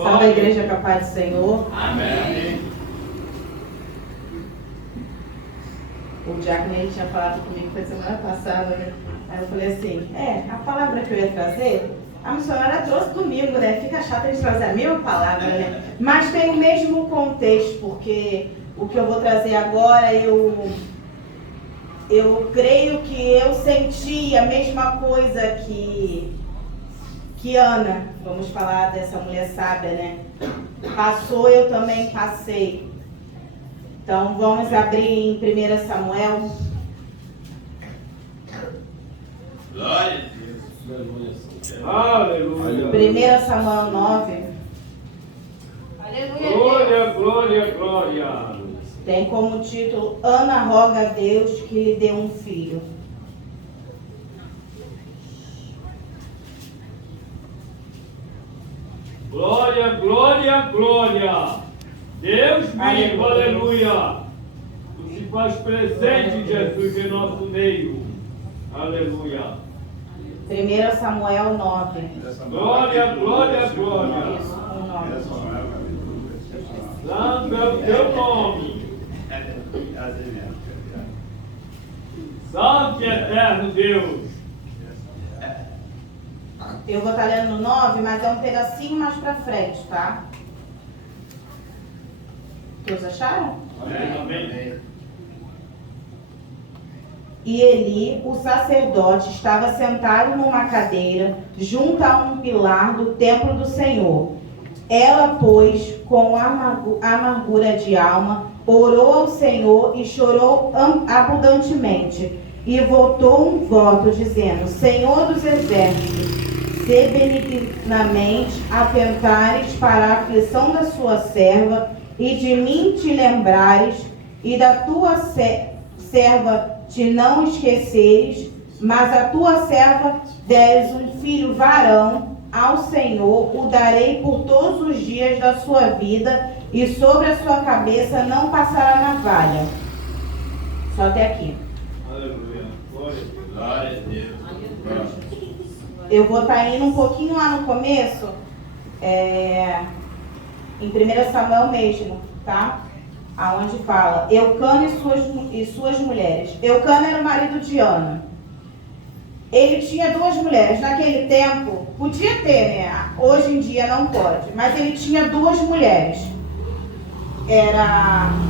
Salve a igreja com a paz do Senhor. Amém. O diácono ele tinha falado comigo, foi semana passada, né? Aí eu falei assim, a palavra que eu ia trazer, a missionária trouxe domingo, né? Fica chato eles trazerem a mesma palavra, né? Mas tem o mesmo contexto, porque o que eu vou trazer agora, eu creio que eu senti a mesma coisa que Ana, vamos falar dessa mulher sábia, né? Passou, eu também passei. Então vamos abrir em 1 Samuel. Glória a Deus. Aleluia. 1 Samuel 9. Aleluia. Glória, glória, glória. Tem como título: Ana roga a Deus que lhe dê um filho. Glória, glória, glória. Deus vivo, aleluia. Tu se faz presente, Jesus, em nosso meio. Aleluia. 1 Samuel 9. Glória, glória, glória. Isso, um 9. Santo é o teu nome. Santo e eterno Deus. Eu vou estar lendo no 9, mas é um pedacinho mais pra frente, tá? Todos acharam? Amém. E Eli, o sacerdote, estava sentado numa cadeira, junto a um pilar do templo do Senhor. Ela, pois, com amargura de alma, orou ao Senhor e chorou abundantemente. E voltou um voto, dizendo: Senhor dos exércitos, se benignamente atentares para a aflição da sua serva, e de mim te lembrares, e da tua serva te não esqueceres, mas a tua serva deres um filho varão, ao Senhor o darei por todos os dias da sua vida, e sobre a sua cabeça não passará navalha. Só até aqui. Aleluia. Glória a Deus. Eu vou estar indo um pouquinho lá no começo, em 1 Samuel mesmo, tá? Aonde fala Eucana e suas mulheres. Eucana era o marido de Ana. Ele tinha duas mulheres. Naquele tempo, podia ter, né? Hoje em dia não pode. Mas ele tinha duas mulheres.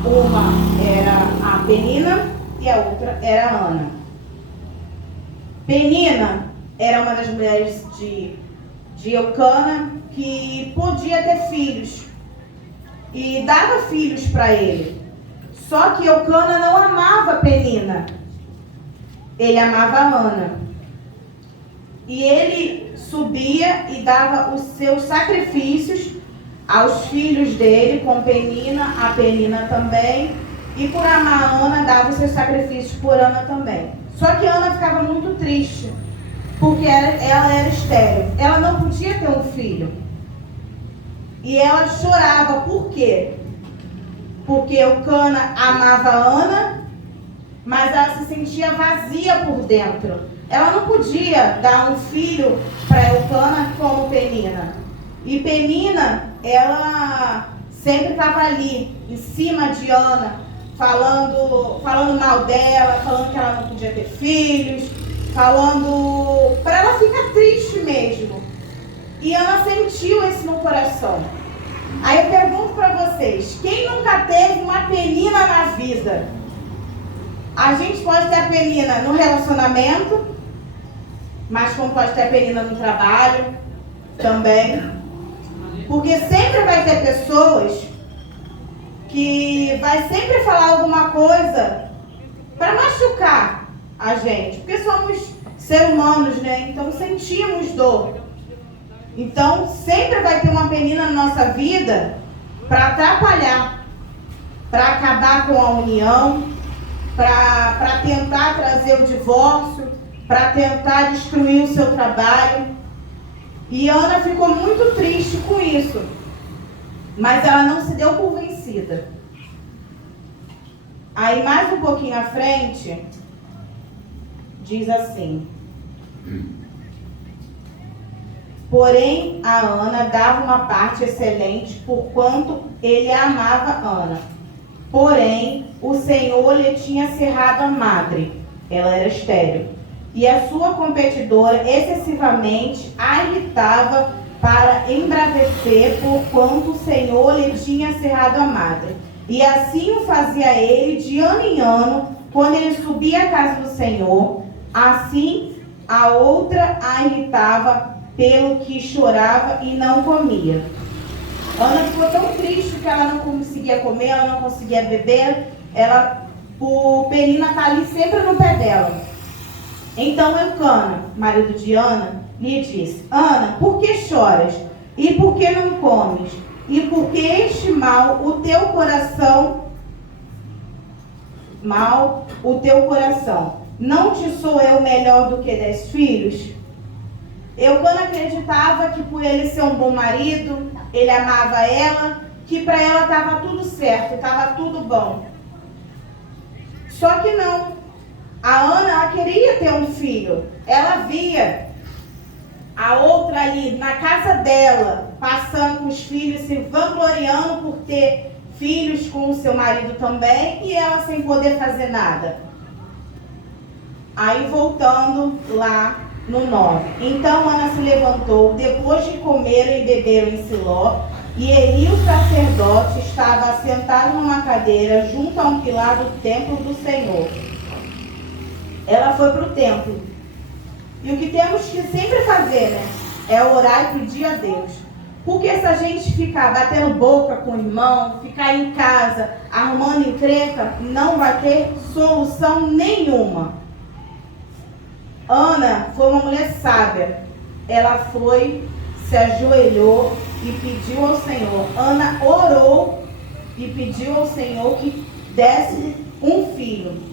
Uma era a Penina e a outra era a Ana. Penina era uma das mulheres de Eucana que podia ter filhos. E dava filhos para ele. Só que Eucana não amava Penina. Ele amava a Ana. E ele subia e dava os seus sacrifícios aos filhos dele com Penina, a Penina também. E por amar a Ana, dava os seus sacrifícios por Ana também. Só que Ana ficava muito triste, porque ela era estéril. Ela não podia ter um filho. E ela chorava. Por quê? Porque Eucana amava a Ana, mas ela se sentia vazia por dentro. Ela não podia dar um filho para Eucana como Penina. E Penina, ela sempre estava ali, em cima de Ana, falando mal dela, falando que ela não podia ter filhos, falando para ela ficar triste mesmo. E Ana sentiu isso no coração. Aí eu pergunto para vocês, quem nunca teve uma Penina na vida? A gente pode ter a Penina no relacionamento, mas como pode ter a Penina no trabalho também. Porque sempre vai ter pessoas que vai sempre falar alguma coisa para machucar a gente. Porque somos seres humanos, né? Então sentimos dor. Então, sempre vai ter uma Penina na nossa vida para atrapalhar, para acabar com a união, para tentar trazer o divórcio, para tentar destruir o seu trabalho. E Ana ficou muito triste com isso, mas ela não se deu por vencida. Aí, mais um pouquinho à frente, diz assim: Porém, a Ana dava uma parte excelente, porquanto ele amava Ana. Porém, o Senhor lhe tinha cerrado a madre, ela era estéril, e a sua competidora excessivamente a irritava para embravecer, porquanto o Senhor lhe tinha cerrado a madre. E assim o fazia ele de ano em ano, quando ele subia à casa do Senhor. Assim a outra a irritava, pelo que chorava e não comia. Ana ficou tão triste que ela não conseguia comer, ela não conseguia beber. O Penina está ali sempre no pé dela. Então Eucana, marido de Ana, lhe disse: Ana, por que choras? E por que não comes? E por que este mal o teu coração? Não te sou eu melhor do que 10 filhos? Eucana acreditava que por ele ser um bom marido, ele amava ela, que para ela estava tudo certo, estava tudo bom. Só que não. A Ana, ela queria ter um filho. Ela via a outra ali na casa dela, passando com os filhos, se vangloriando por ter filhos com o seu marido também, e ela sem poder fazer nada. Aí voltando lá no 9. Então Ana se levantou, depois de comeram e beberam em Siló, e Eli, o sacerdote, estava assentado numa cadeira junto a um pilar do templo do Senhor. Ela foi para o templo. E o que temos que sempre fazer, né? É orar e pedir a Deus. Porque se a gente ficar batendo boca com o irmão, ficar em casa arrumando encrenca, não vai ter solução nenhuma. Ana foi uma mulher sábia. Ela foi, se ajoelhou e pediu ao Senhor. Ana orou e pediu ao Senhor que desse um filho.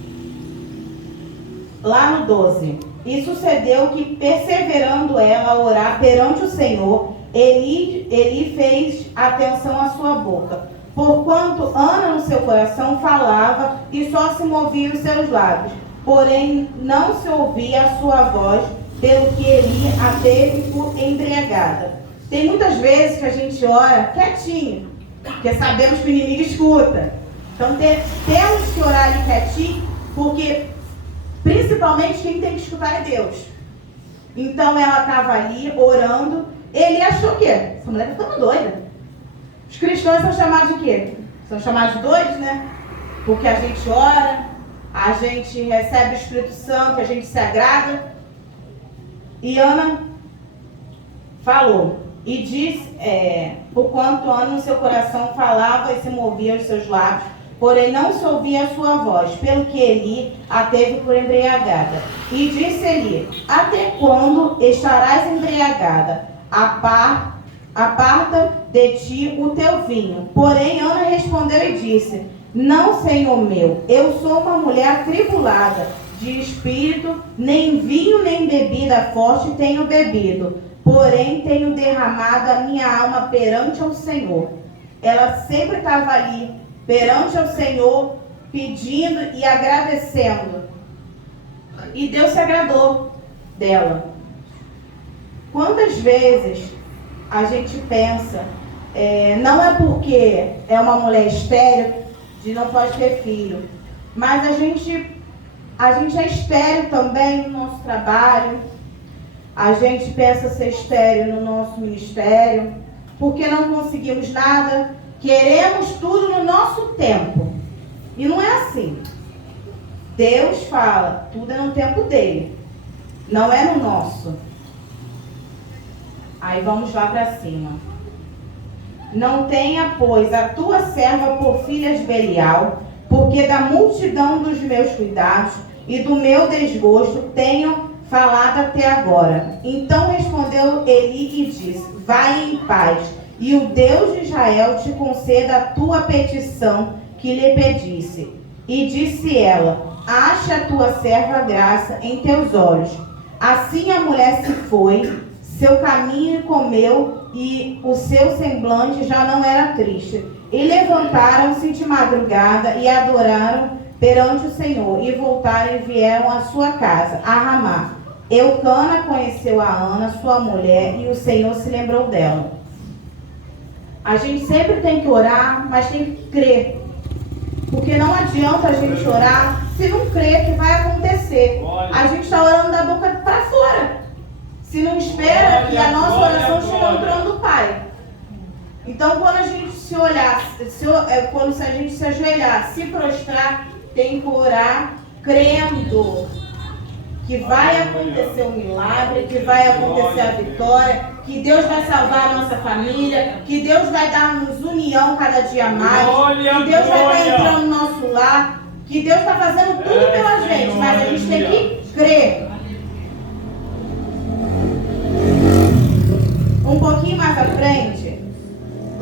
Lá no 12. E sucedeu que, perseverando ela a orar perante o Senhor, Eli fez atenção à sua boca. Porquanto Ana no seu coração falava e só se moviam os seus lábios. Porém, não se ouvia a sua voz, pelo que Eli a teve por embriagada. Tem muitas vezes que a gente ora quietinho, porque sabemos que o inimigo escuta. Então, temos que orar ali quietinho, porque principalmente quem tem que escutar é Deus. Então, ela estava ali orando. Ele achou o quê? Essa mulher está ficando doida. Os cristãos são chamados de quê? São chamados de doidos, né? Porque a gente ora, a gente recebe o Espírito Santo, a gente se agrada. E Ana falou e disse, porquanto Ana no seu coração falava e se movia os seus lábios, porém não se ouvia a sua voz, pelo que Eli a teve por embriagada. E disse Eli: até quando estarás embriagada? Aparta de ti o teu vinho. Porém Ana respondeu e disse: não, Senhor meu, eu sou uma mulher atribulada de espírito, nem vinho nem bebida forte tenho bebido, porém tenho derramado a minha alma perante ao Senhor. Ela sempre estava ali perante ao Senhor, pedindo e agradecendo. E Deus se agradou dela. Quantas vezes a gente pensa, não é porque é uma mulher estéril de não pode ter filho, mas a gente é estéril também no nosso trabalho, a gente pensa ser estéril no nosso ministério, porque não conseguimos nada, queremos tudo no nosso tempo. E não é assim. Deus fala, tudo é no tempo dele, não é no nosso. Aí vamos lá para cima. Não tenha, pois, a tua serva por filha de Belial, porque da multidão dos meus cuidados e do meu desgosto tenho falado até agora. Então respondeu Eli e disse: vai em paz, e o Deus de Israel te conceda a tua petição que lhe pedisse. E disse ela: ache a tua serva graça em teus olhos. Assim a mulher se foi, seu caminho comeu, e o seu semblante já não era triste. E levantaram-se de madrugada e adoraram perante o Senhor, e voltaram e vieram à sua casa, a Ramá. Eucana conheceu a Ana, sua mulher, e o Senhor se lembrou dela. A gente sempre tem que orar, mas tem que crer. Porque não adianta a gente orar se não crer que vai acontecer. A gente está orando da boca para fora. Se não espera que a nossa oração chegue ao trono do Pai. Então, quando a gente se olhar, quando a gente se ajoelhar, se prostrar, tem que orar crendo que vai acontecer um milagre, que vai acontecer a vitória, que Deus vai salvar a nossa família, que Deus vai dar-nos união cada dia mais, que Deus vai estar entrando no nosso lar, que Deus está fazendo tudo pela gente, mas a gente tem que crer. Um pouquinho mais à frente,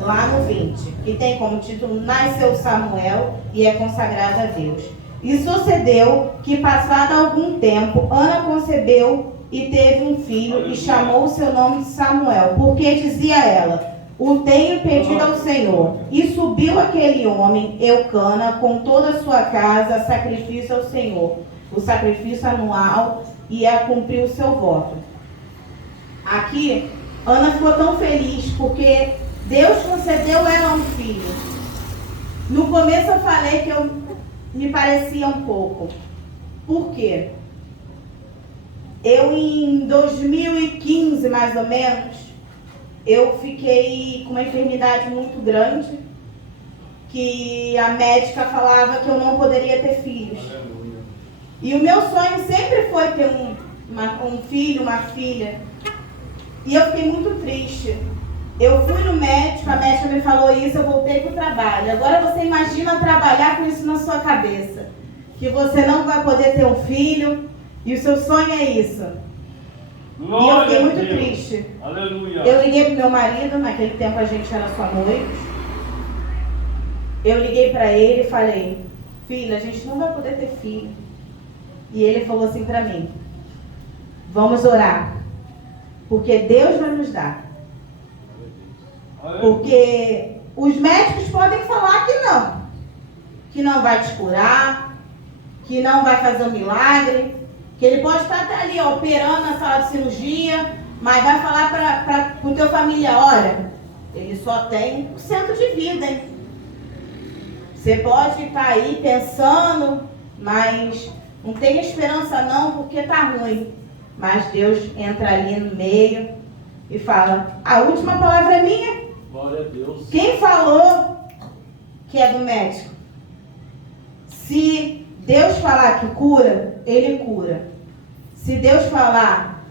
lá no 20, que tem como título Nasceu Samuel e é consagrado a Deus. E sucedeu que, passado algum tempo, Ana concebeu e teve um filho e chamou o seu nome de Samuel, porque dizia ela: o tenho pedido ao Senhor. E subiu aquele homem, Eucana, com toda a sua casa, a sacrifício ao Senhor, o sacrifício anual, e a cumprir o seu voto. Aqui, Ana ficou tão feliz porque Deus concedeu ela um filho. No começo eu falei que me parecia um pouco. Por quê? Eu, em 2015, mais ou menos, eu fiquei com uma enfermidade muito grande, que a médica falava que eu não poderia ter filhos. E o meu sonho sempre foi ter um filho, uma filha. E eu fiquei muito triste. Eu fui no médico, a médica me falou isso, eu voltei para o trabalho. Agora você imagina trabalhar com isso na sua cabeça. Que você não vai poder ter um filho e o seu sonho é isso. Glória, e eu fiquei muito Deus. Triste. Aleluia. Eu liguei pro meu marido, naquele tempo a gente era só noivos. Eu liguei para ele e falei: filho, a gente não vai poder ter filho. E ele falou assim para mim: vamos orar, porque Deus vai nos dar. Porque os médicos podem falar que não vai te curar, que não vai fazer um milagre, que ele pode estar até ali operando na sala de cirurgia, mas vai falar para o teu familiar: olha, ele só tem 1% de vida, hein? Você pode estar aí pensando, mas não tem esperança não, porque está ruim. Mas Deus entra ali no meio e fala: a última palavra é minha. Glória a Deus. Quem falou que é do médico? Se Deus falar que cura, Ele cura. Se Deus falar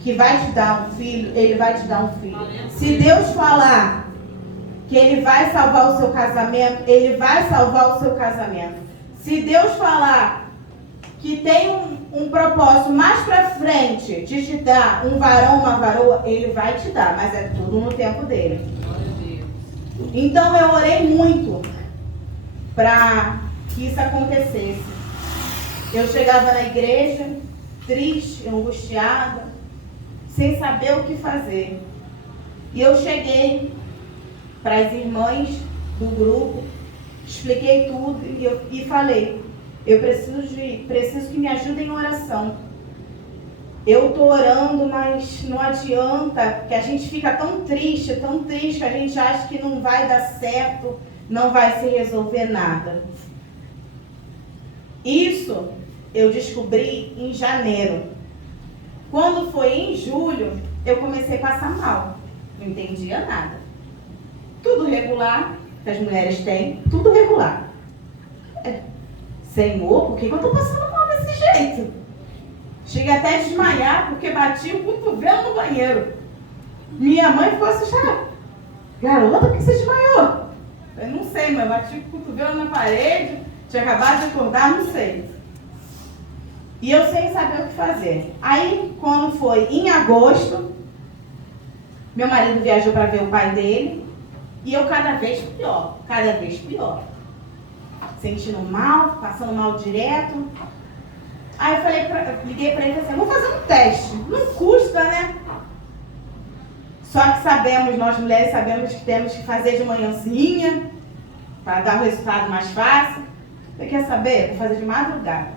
que vai te dar um filho, Ele vai te dar um filho. Se Deus falar que Ele vai salvar o seu casamento, Ele vai salvar o seu casamento. Se Deus falar que tem um propósito mais pra frente de te dar um varão, uma varoa, Ele vai te dar, mas é tudo no tempo dele. Então eu orei muito para que isso acontecesse. Eu chegava na igreja triste, angustiada, sem saber o que fazer. E eu cheguei para as irmãs do grupo, expliquei tudo e falei: eu preciso que me ajudem em oração. Eu estou orando, mas não adianta, que a gente fica tão triste, que a gente acha que não vai dar certo, não vai se resolver nada. Isso eu descobri em janeiro. Quando foi em julho, eu comecei a passar mal. Não entendia nada. Tudo regular, que as mulheres têm, tudo regular. Senhor, por que eu estou passando mal desse jeito? Cheguei até a desmaiar, porque bati o cotovelo no banheiro. Minha mãe ficou assustada. Garota, por que você desmaiou? Eu não sei, mas bati o cotovelo na parede, tinha acabado de acordar, não sei. E eu sem saber o que fazer. Aí, quando foi em agosto, meu marido viajou para ver o pai dele, e eu cada vez pior. Sentindo mal, passando mal direto. Aí eu liguei para ele e falei assim: vamos fazer um teste. Não custa, né? Só que nós mulheres sabemos que temos que fazer de manhãzinha, para dar o resultado mais fácil. Você quer saber? Vou fazer de madrugada.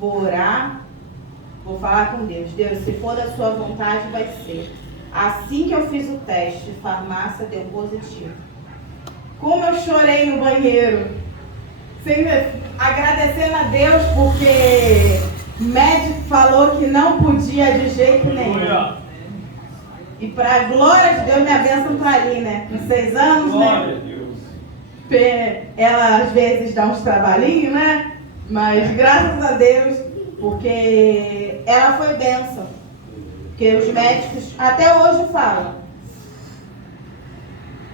Vou orar, Vou falar com Deus. Deus, se for da sua vontade, vai ser. Assim que eu fiz o teste de farmácia, deu positivo. Como eu chorei no banheiro. Agradecendo a Deus, porque o médico falou que não podia de jeito nenhum. E para a glória de Deus, minha bênção está ali, né? Com 6 anos, né? Ela às vezes dá uns trabalhinhos, né? Mas graças a Deus, porque ela foi bênção. Porque os médicos até hoje falam.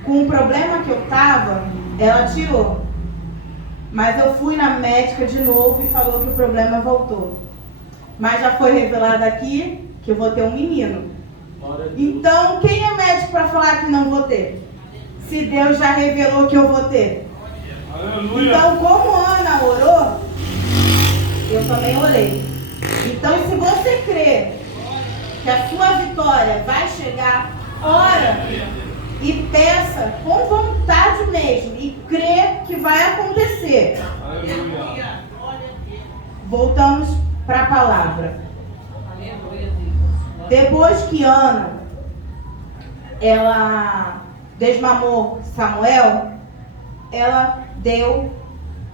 Com o problema que eu estava, ela tirou. Mas eu fui na médica de novo e falou que o problema voltou. Mas já foi revelado aqui que eu vou ter um menino. Então, quem é médico para falar que não vou ter? Se Deus já revelou que eu vou ter. Aleluia. Então, como Ana orou, eu também orei. Então, se você crê que a sua vitória vai chegar, ora e peça com vontade mesmo e crê que vai acontecer. Aleluia. Voltamos para a palavra. Depois que Ana, ela desmamou Samuel, ela deu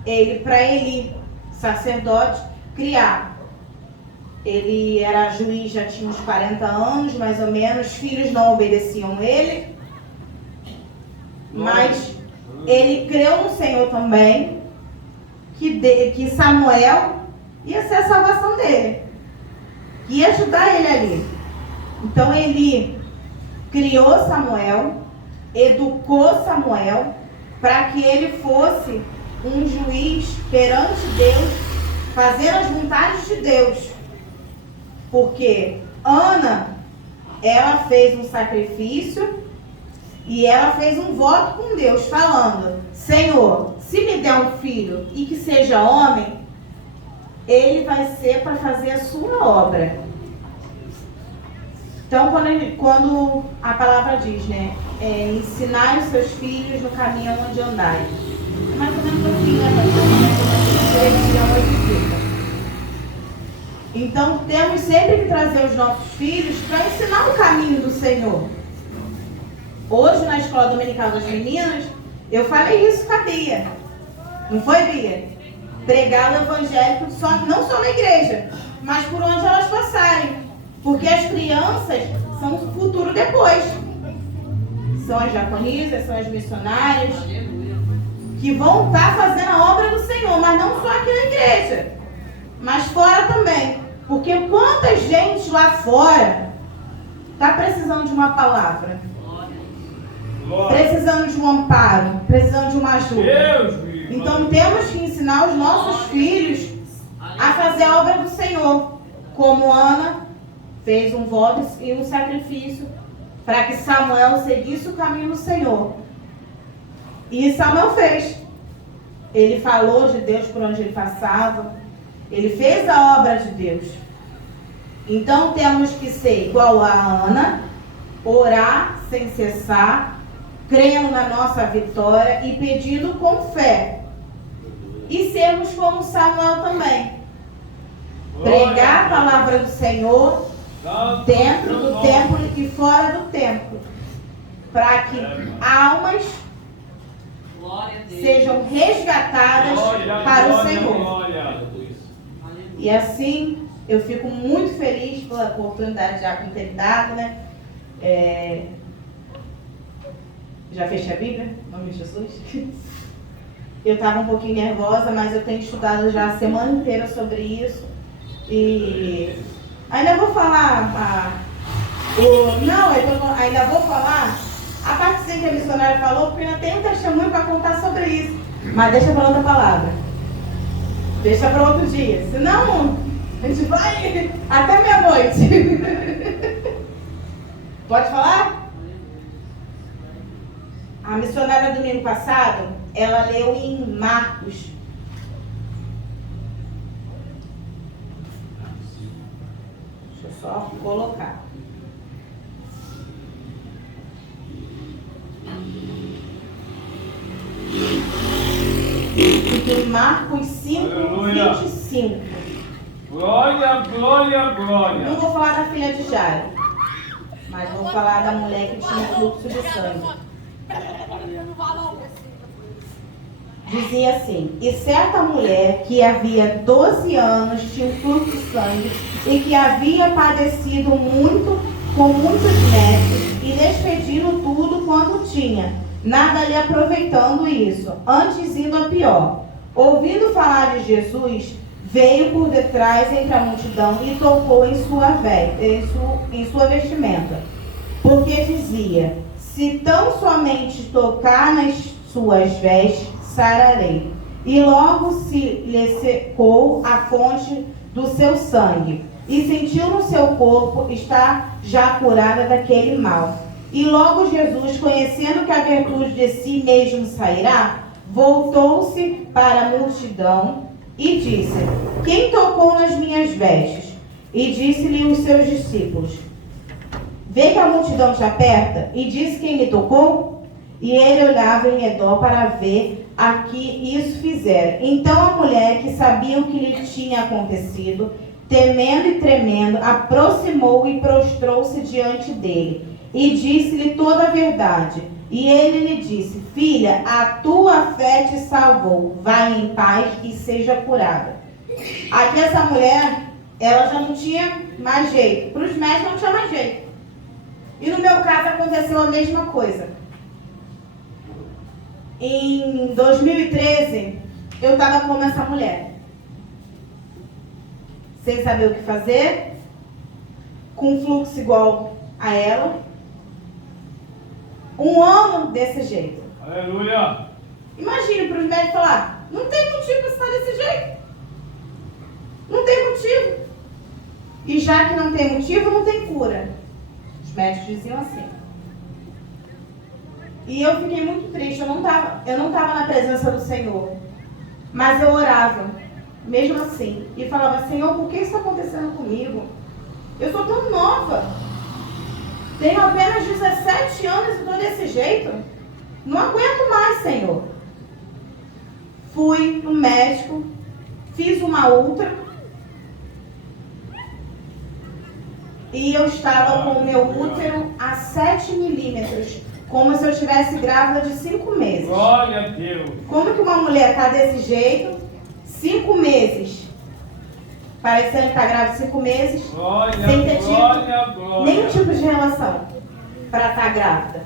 ele para Eli, sacerdote, criar. Ele era juiz, já tinha uns 40 anos, mais ou menos. Os filhos não obedeciam ele. Mas ele creu no Senhor também, que Samuel ia ser a salvação dele. Ia ajudar ele ali. Então ele criou Samuel, educou Samuel, para que ele fosse um juiz perante Deus, fazendo as vontades de Deus. Porque Ana, ela fez um sacrifício e ela fez um voto com Deus, falando: Senhor, se me der um filho e que seja homem, ele vai ser para fazer a sua obra. Então, quando a palavra diz, né? Ensinar os seus filhos no caminho onde andai. É mais ou menos assim, né? Então, temos sempre que trazer os nossos filhos para ensinar o caminho do Senhor. Hoje, na Escola Dominical das Meninas, eu falei isso com a Bia. Não foi, Bia? Pregar o evangelho não só na igreja, mas por onde elas passarem. Porque as crianças são o futuro depois. São as diaconisas, são as missionárias, que vão estar fazendo a obra do Senhor, mas não só aqui na igreja, mas fora também. Porque quanta gente lá fora está precisando de uma palavra, precisando de um amparo, precisando de uma ajuda. Então temos que ensinar os nossos filhos a fazer a obra do Senhor, como Ana fez um voto e um sacrifício para que Samuel seguisse o caminho do Senhor. E Samuel fez. Ele falou de Deus por onde ele passava. Ele fez a obra de Deus. Então temos que ser igual a Ana, orar sem cessar, crendo na nossa vitória e pedindo com fé. E sermos como Samuel também. Pregar a palavra do Senhor dentro do templo e fora do templo, para que almas sejam resgatadas para o Senhor. E assim eu fico muito feliz pela oportunidade já com ter dado, né? Já fechei a Bíblia, em nome de Jesus. Eu estava um pouquinho nervosa, mas eu tenho estudado já a semana inteira sobre isso. E ainda vou falar ainda vou falar a partezinha que a missionária falou, porque ainda tem um testemunho para contar sobre isso. Mas deixa para outra palavra. Deixa para outro dia. Senão, a gente vai até meia-noite. Pode falar? A missionária domingo passado, ela leu em Marcos. Deixa eu só colocar. Em Marcos 5, 25. Glória, glória, Não glória. vou falar da filha de Jairo, mas vou falar da mulher que tinha fluxo de sangue. Dizia assim: e certa mulher que havia 12 anos tinha um fluxo de sangue e que havia padecido muito com muitos médicos e despedindo tudo quanto tinha, nada lhe aproveitando isso, antes indo a pior. Ouvindo falar de Jesus, veio por detrás entre a multidão e tocou em sua vestimenta, porque dizia: se tão somente tocar nas suas vestes, sararei. E logo se lhe secou a fonte do seu sangue, e sentiu no seu corpo estar já curada daquele mal. E logo Jesus, conhecendo que a virtude de si mesmo sairá, voltou-se para a multidão e disse: quem tocou nas minhas vestes? E disse-lhe os seus discípulos: vê que a multidão te aperta? E disse: quem me tocou? E ele olhava em redor para ver a que isso fizera. Então a mulher, que sabia o que lhe tinha acontecido, temendo e tremendo, aproximou e prostrou-se diante dele, e disse-lhe toda a verdade. E ele lhe disse: filha, a tua fé te salvou, vai em paz e seja curada. Aqui essa mulher, ela já não tinha mais jeito, para os médicos não tinha mais jeito. E no meu caso aconteceu a mesma coisa. Em 2013, eu estava como essa mulher, sem saber o que fazer, com um fluxo igual a ela, um ano desse jeito. Aleluia. Imagine para os médicos falar: não tem motivo para estar desse jeito. Não tem motivo. E já que não tem motivo, não tem cura. Os médicos diziam assim. E eu fiquei muito triste. Eu não estava na presença do Senhor. Mas eu orava, mesmo assim. E falava: Senhor, por que isso está acontecendo comigo? Eu sou tão nova. Tenho apenas 17 anos e estou desse jeito. Não aguento mais, Senhor. Fui no médico, fiz uma ultra. E eu estava com o meu útero a 7 milímetros. Como se eu estivesse grávida de 5 meses. Glória a Deus. Como que uma mulher está desse jeito, 5 meses, parecendo que está grávida de 5 meses, Glória, sem ter tido glória, glória. nenhum tipo de relação para estar grávida?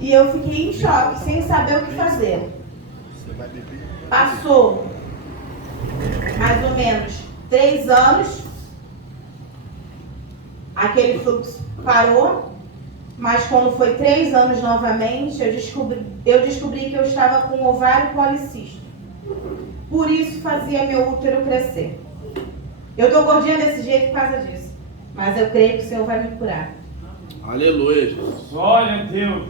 E eu fiquei em choque, sem saber o que fazer. Passou mais ou menos 3 anos, aquele fluxo parou. Mas quando foi 3 anos novamente, eu descobri que eu estava com um ovário policístico. Por isso fazia meu útero crescer. Eu estou gordinha desse jeito por causa disso. Mas eu creio que o Senhor vai me curar. Aleluia, Jesus. Glória a Deus.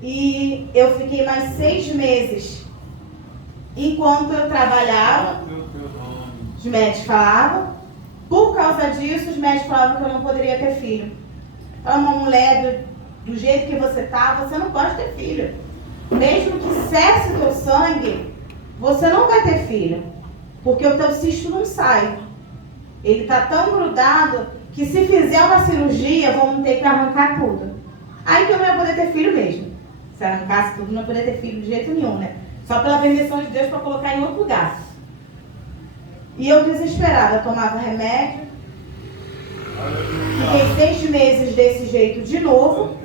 E eu fiquei mais 6 meses. Enquanto eu trabalhava, os médicos falavam. Por causa disso, os médicos falavam que eu não poderia ter filho. Então, uma mulher do jeito que você está, você não pode ter filho. Mesmo que cesse o teu sangue, você não vai ter filho. Porque o teu cisto não sai. Ele está tão grudado que se fizer uma cirurgia, vão ter que arrancar tudo. Aí que eu não ia poder ter filho mesmo. Se arrancasse tudo, não ia poder ter filho de jeito nenhum, né? Só pela permissão de Deus para colocar em outro lugar. E eu desesperada, tomava remédio. Fiquei 6 meses desse jeito de novo.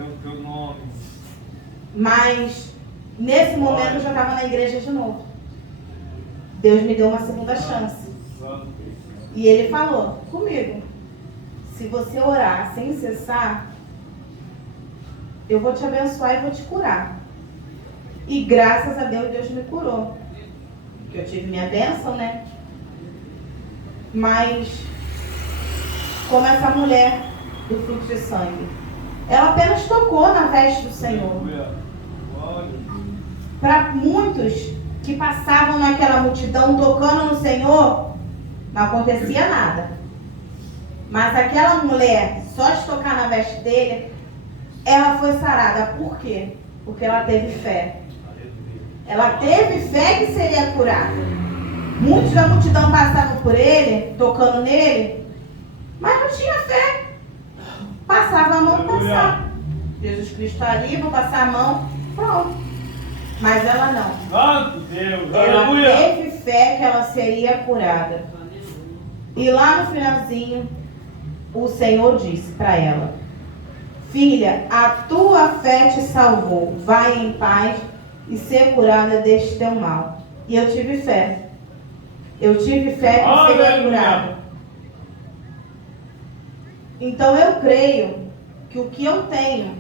Mas nesse momento eu já estava na igreja de novo. Deus me deu uma segunda chance. E Ele falou comigo: se você orar sem cessar, eu vou te abençoar e vou te curar. E graças a Deus, Deus me curou. Porque eu tive minha bênção, né? Mas como essa mulher do fluxo de sangue, ela apenas tocou na veste do Senhor. Para muitos que passavam naquela multidão tocando no Senhor, não acontecia nada. Mas aquela mulher, só de tocar na veste dele, ela foi sarada. Por quê? Porque ela teve fé. Ela teve fé que seria curada. Muitos da multidão passavam por ele, tocando nele, mas não tinha fé. Passava a mão, passava. Jesus Cristo está ali, vou passar a mão, pronto. Mas ela não. Santo Deus, Ela aleluia. teve fé que ela seria curada. E lá no finalzinho, o Senhor disse para ela: filha, a tua fé te salvou. Vai em paz e ser curada deste teu mal. E eu tive fé. Eu tive fé que eu seria curada. Então eu creio que o que eu tenho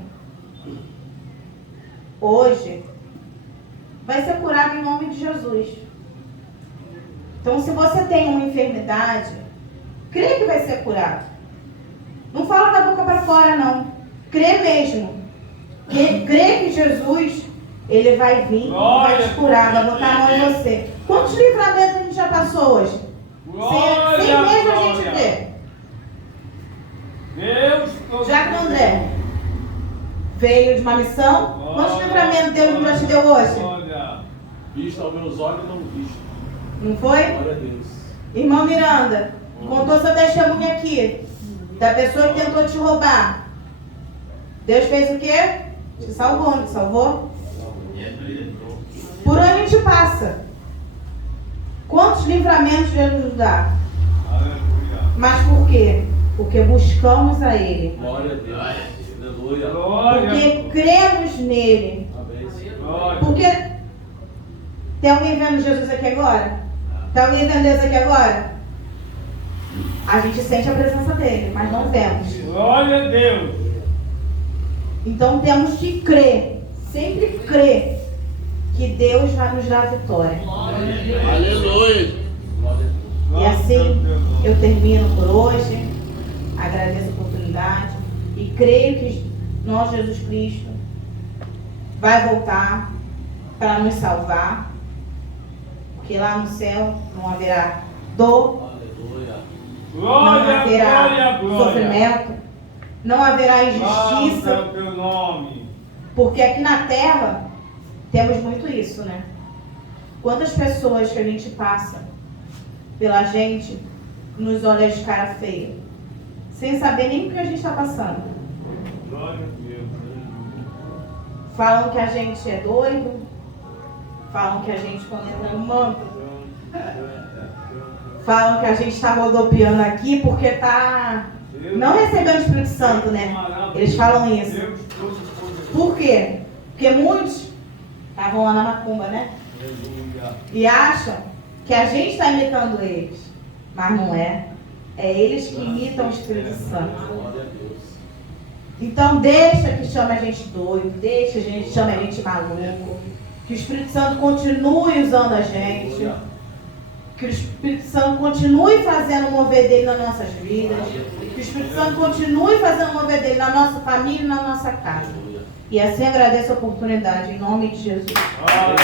hoje vai ser curado em nome de Jesus. Então, se você tem uma enfermidade, crê que vai ser curado. Não fala da boca para fora, não. Crê mesmo. Crê que Jesus, ele vai vir, vai te curar, vai botar a mão em você. Quantos livramentos a gente já passou hoje? Sem mesmo a gente ver. Deus, Jacandré veio de uma missão. Quantos livramentos Deus já te deu hoje? Olha. Visto aos meus olhos, não visto. Não foi? Glória a Deus. Irmão Miranda, contou seu testemunho aqui, da pessoa que tentou te roubar. Deus fez o quê? Te salvou, não te salvou? Por onde a gente passa? Quantos livramentos Deus nos dá? Aleluia. Mas por quê? Porque buscamos a Ele. Glória a Deus. Aleluia. Glória. Porque cremos nele. Amém. Glória. Porque tem alguém vendo Jesus aqui agora? Tem alguém vendo Deus aqui agora? A gente sente a presença dele, mas não vemos. Glória a Deus. Então temos que crer, sempre crer, que Deus vai nos dar a vitória. Aleluia. E assim eu termino por hoje. Agradeço a oportunidade e creio que nosso Jesus Cristo vai voltar para nos salvar, porque lá no céu não haverá dor, Aleluia. não Glória, haverá glória, glória. sofrimento, não haverá Santo é injustiça, o teu nome. porque aqui na terra temos muito isso, né? Quantas pessoas que a gente passa pela gente nos olha de cara feia, sem saber nem o que a gente está passando. Glória a Deus. Falam que a gente é doido, falam que a gente quando entra no manto, falam que a gente está rodopiando aqui porque está não recebendo o Espírito Santo, né? Eles falam isso. Deus Todo-Poderoso. Por quê? Porque muitos estavam lá na macumba, né? Aleluia. E acham que a gente está imitando eles, mas não é. É eles que imitam o Espírito Santo. Glória a Deus. Então deixa que chame a gente doido, deixa que a gente chame a gente maluco, que o Espírito Santo continue usando a gente, que o Espírito Santo continue fazendo o mover dele nas nossas vidas, que o Espírito Santo continue fazendo o mover dele na nossa família e na nossa casa. E assim agradeço a oportunidade, em nome de Jesus. Aleluia.